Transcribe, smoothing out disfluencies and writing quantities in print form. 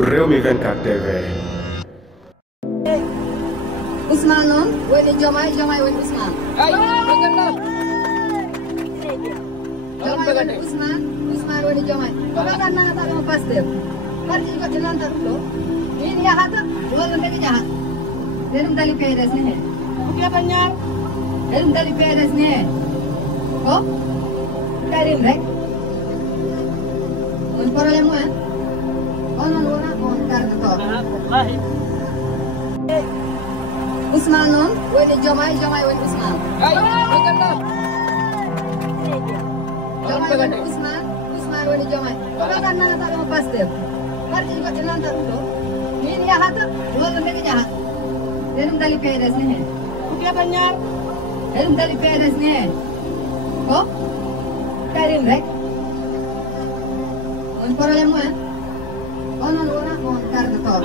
Rewmi 24 TV. Ousmane on woni Diomaye, Diomaye woni Ousmane. Diomaye woni Ousmane, Ousmane woni Diomaye. Ko ɓe nanata ɗum Pastef. Parti goɗɗi nanta ɗum ɗo. Min yahata walla mbeɗa jaha. Nde ɗum dali PDS ni hen. Ko keɓa ñaar. Nde ɗum dali PDS ni hen. Ko Karim rek. Woni probléme mumen. Onon wona on gardator. Ousmane on woni Diomaye, Diomaye woni Ousmane. Diomaye woni Ousmane, Ousmane woni Diomaye. Ko ɓe nanata ɗum Pastef. Parti goɗɗi nanta ɗum ɗo. Min yahata walla mbeɗa jaha. Nde ɗum dali PDS ni hen. Ko keɓa ñaar. Nde ɗum dali PDS ni hen. Ko Karim rek. Woni probléme mumen. Onon wona on gardator.